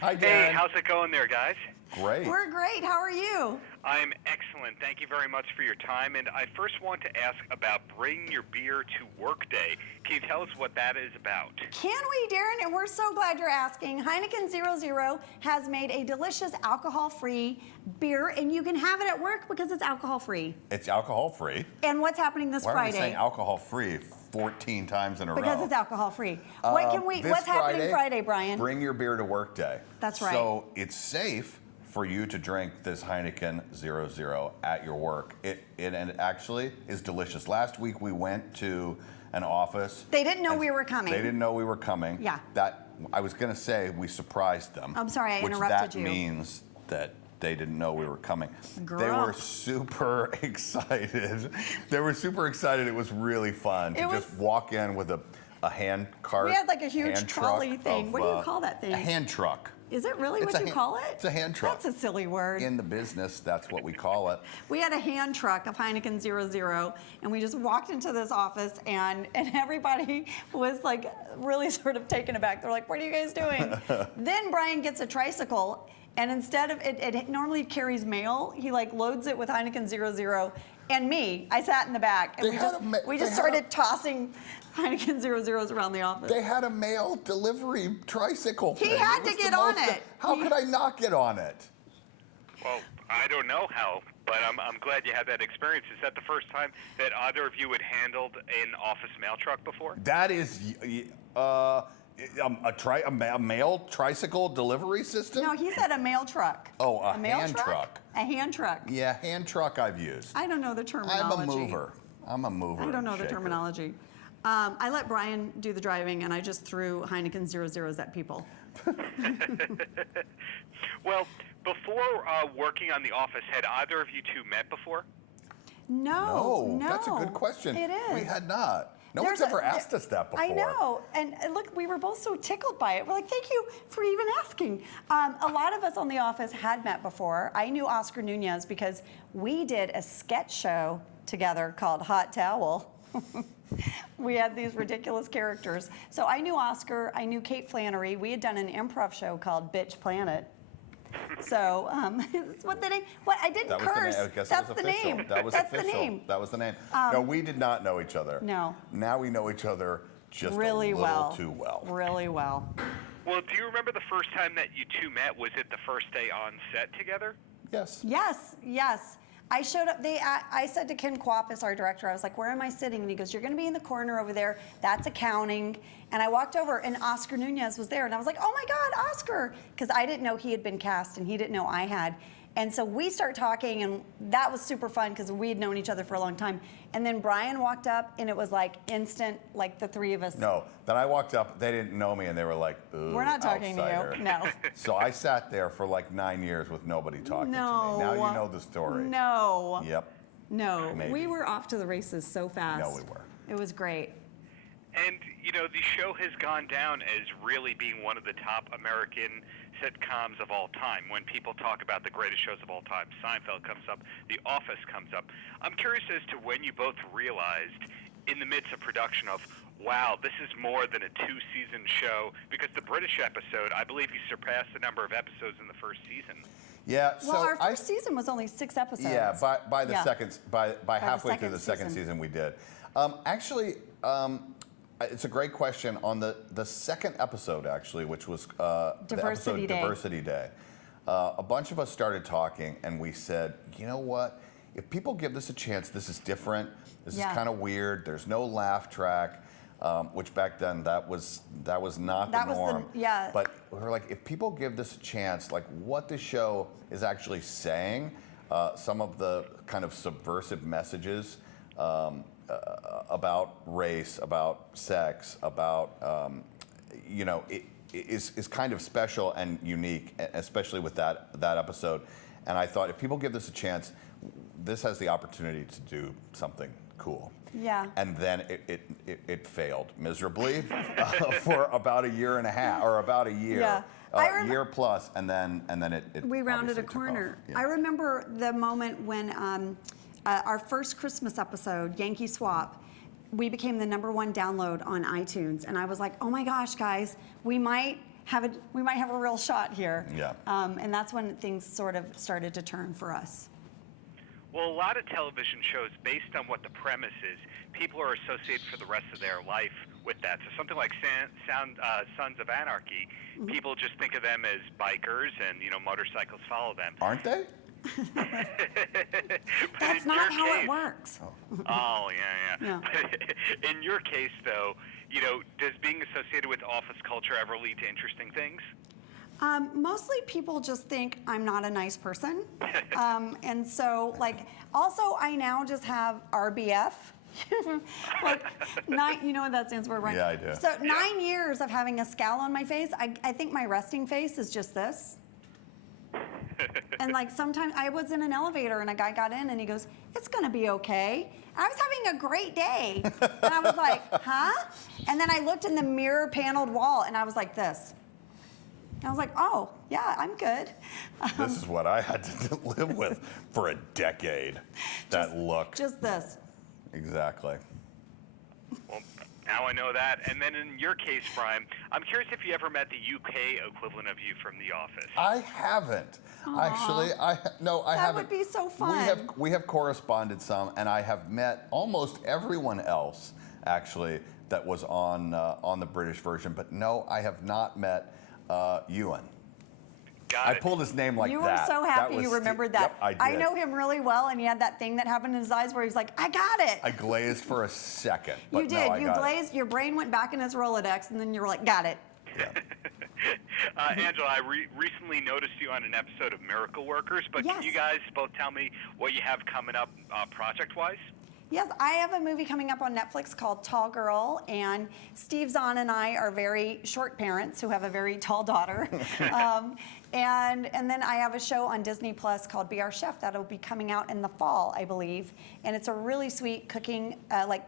Hi, Dan. Hey, how's it going there, guys? Great. We're great. How are you? I'm excellent. Thank you very much for your time. And I first want to ask about bringing your beer to work day. Can you tell us what that is about? Can we, Darren? And we're so glad you're asking. Heineken 00 has made a delicious alcohol-free beer, and you can have it at work because it's alcohol-free. It's alcohol-free. And what's happening this Why are we Friday? saying alcohol-free 14 times in a row? Because it's alcohol-free. What's happening Friday, Brian? Bring your beer to work day. That's right. So it's safe for you to drink this Heineken 00 at your work. It actually is delicious. Last week we went to an office. They didn't know we were coming. They didn't know we were coming. Yeah. That I was going to say we surprised them. I'm sorry, I interrupted that you. Which means that they didn't know we were coming. Girl. They were super excited. They were super excited. It was really fun to just walk in with a hand cart. We had like a huge trolley thing. What do you call that thing? A hand truck. Is it really what you call it? It's a hand truck. That's a silly word. In the business, that's what we call it. We had a hand truck of Heineken 00, and we just walked into this office, and everybody was like really sort of taken aback. They're like, what are you guys doing? Then Brian gets a tricycle, and instead of, it normally carries mail, he like loads it with Heineken 00, and me, I sat in the back, and we just started tossing Heineken 00s around the office. They had a mail delivery tricycle thing. He had to get on it. How could I not get on it? Well, I don't know how, but I'm glad you had that experience. Is that the first time that either of you had handled an office mail truck before? That is a mail tricycle delivery system? No, he said a mail truck. Oh, a mail hand truck? A hand truck. Yeah, hand truck I've used. I don't know the terminology. I'm a mover. I don't know the shaker. terminology. I let Brian do the driving, and I just threw Heineken 00s at people. Well, before working on The Office, had either of you two met before? No. That's a good question. It is. We had not. No one's ever asked us that before. I know. And look, we were both so tickled by it. We're like, thank you for even asking. A lot of us on The Office had met before. I knew Oscar Nunez because we did a sketch show together called Hot Towel. We had these ridiculous characters. So I knew Oscar, I knew Kate Flannery. We had done an improv show called Bitch Planet. So that's what the name. What I didn't curse. That's the name. That was That's official. the name. That was the name. No, we did not know each other. No. Now we know each other just really a little too well. Really well. Well, do you remember the first time that you two met? Was it the first day on set together? Yes. Yes. I showed up. I said to Ken Quapis, our director, I was like, where am I sitting? And he goes, you're going to be in the corner over there. That's accounting. And I walked over, and Oscar Nunez was there. And I was like, oh, my God, Oscar. Because I didn't know he had been cast, and he didn't know I had. And so we start talking, and that was super fun because we had known each other for a long time. And then Brian walked up, and it was like instant, like the three of us. No. Then I walked up, they didn't know me, and they were like, ooh, we're not talking outsider. to you. No. So I sat there for like 9 years with nobody talking to me. Now you know the story. No. Yep. No. Maybe. We were off to the races so fast. No, we were. It was great. And, you know, the show has gone down as really being one of the top American sitcoms of all time. When people talk about the greatest shows of all time, Seinfeld comes up, The Office comes up. I'm curious as to when you both realized in the midst of production of, wow, this is more than a two-season show, because the British episode, I believe you surpassed the number of episodes in the first season. Yeah, well, our first season was only 6 episodes. Yeah, by the second, by halfway through the second season we did. Actually, it's a great question. On the second episode, actually, which was Diversity Day. Diversity Day, a bunch of us started talking, and we said, you know what? If people give this a chance, this is different. This is kind of weird. There's no laugh track, which back then that was not the norm. But we're like, if people give this a chance, like what the show is actually saying, some of the kind of subversive messages. About race, about sex, about it is kind of special and unique, especially with that episode. And I thought, if people give this a chance, this has the opportunity to do something cool. Yeah. And then it failed miserably for about a year and a half, or about a year. Yeah. Year plus, and then it we rounded a took corner. off. Yeah. I remember the moment when our first Christmas episode, Yankee Swap, we became the #1 download on iTunes, and I was like, oh my gosh, guys, we might we might have a real shot here. Yeah. And that's when things sort of started to turn for us. Well, a lot of television shows, based on what the premise is, people are associated for the rest of their life with that. So something like Sons of Anarchy, people just think of them as bikers and, motorcycles follow them. Aren't they? That's not how it works. Oh, yeah. But in your case, though, does being associated with office culture ever lead to interesting things? Mostly people just think I'm not a nice person. And so, also I now just have RBF. You know what that stands for, right? Yeah, I do. So 9 years of having a scowl on my face. I think my resting face is just this. And sometimes I was in an elevator and a guy got in and he goes, "It's gonna be okay." And I was having a great day. And I was like, huh? And then I looked in the mirror paneled wall and I was like this. And I was like, oh, yeah, I'm good. This is what I had to live with for a decade. That look. Just this. Exactly. Well, now I know that. And then in your case, Brian, I'm curious if you ever met the UK equivalent of you from The Office. I haven't. Aww. Actually, I haven't. That would be so fun. We have corresponded some, and I have met almost everyone else, actually, that was on the British version. But no, I have not met Ewan. Got I it. pulled his name like You that. were so happy you remembered that. Yep, I did. know him really well, and he had that thing that happened in his eyes where he was like, I got it. I glazed for a second. You But did. No, I You got glazed. Your brain went back in its Rolodex, and then you were like, got it. It. Yeah. Angela, I recently noticed you on an episode of Miracle Workers, but Yes. can you guys both tell me what you have coming up project-wise? Yes, I have a movie coming up on Netflix called Tall Girl, and Steve Zahn and I are very short parents who have a very tall daughter. And then I have a show on Disney Plus called Be Our Chef that'll be coming out in the fall, I believe. And it's a really sweet cooking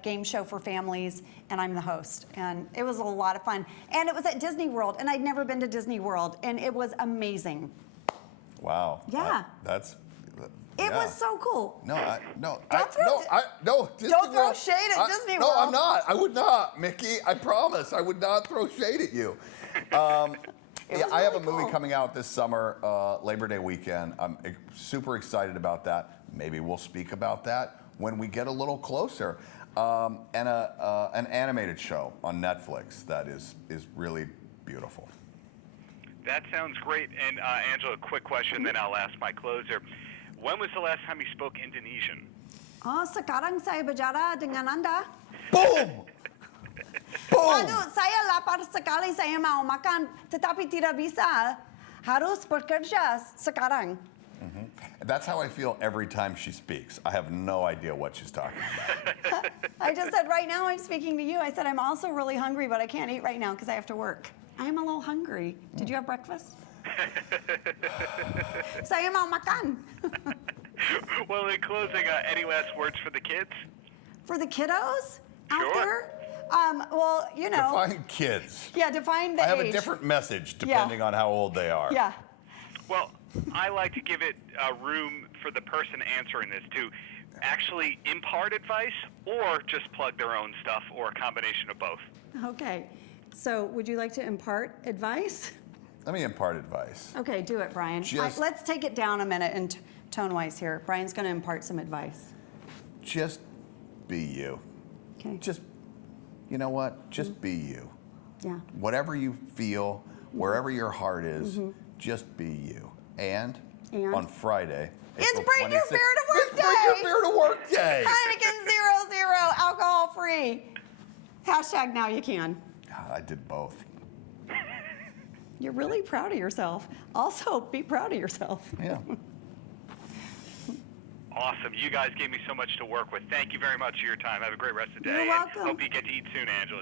game show for families, and I'm the host. And it was a lot of fun. And it was at Disney World, and I'd never been to Disney World, and it was amazing. Wow. Yeah. It was so cool. No, Disney Don't throw World- shade at Disney No, World. I'm not. I would not, Mickey. I promise. I would not throw shade at you. was I have a really movie cool. coming out this summer, Labor Day weekend. I'm super excited about that. Maybe we'll speak about that when we get a little closer. And an animated show on Netflix that is really beautiful. That sounds great. And Angela, quick question, then I'll ask my closer. When was the last time you spoke Indonesian? Oh, sekarang saya bicara dengan Anda. Boom! Boom! Aduh, saya lapar sekali, saya mau makan, tetapi tidak bisa. Harus bekerja sekarang. That's how I feel every time she speaks. I have no idea what she's talking about. I just said, right now I'm speaking to you. I said, I'm also really hungry, but I can't eat right now because I have to work. I am a little hungry. Did you have breakfast? Saya mau makan. Well, in closing, any last words for the kids? For the kiddos out Sure. there? Well, Define kids. Yeah, define the I have age. a different message depending on how old they are. Yeah. Well, I like to give it room for the person answering this to actually impart advice or just plug their own stuff or a combination of both. Okay. So would you like to impart advice? Let me impart advice. Okay, do it, Brian. Let's take it down a minute and tone-wise here. Brian's going to impart some advice. Just be you. Okay. Just, you know what? Just be you. Yeah. Whatever you feel, wherever your heart is, just be you. And on Friday, It's April Bring Your 26th, Beer to Work it's Bring Your Beer to Work Day. Heineken 0.0, alcohol-free. Hashtag now you can. God, I did both. You're really proud of yourself. Also, be proud of yourself. Yeah. Awesome. You guys gave me so much to work with. Thank you very much for your time. Have a great rest of the day. You're welcome. And hope you get to eat soon, Angela.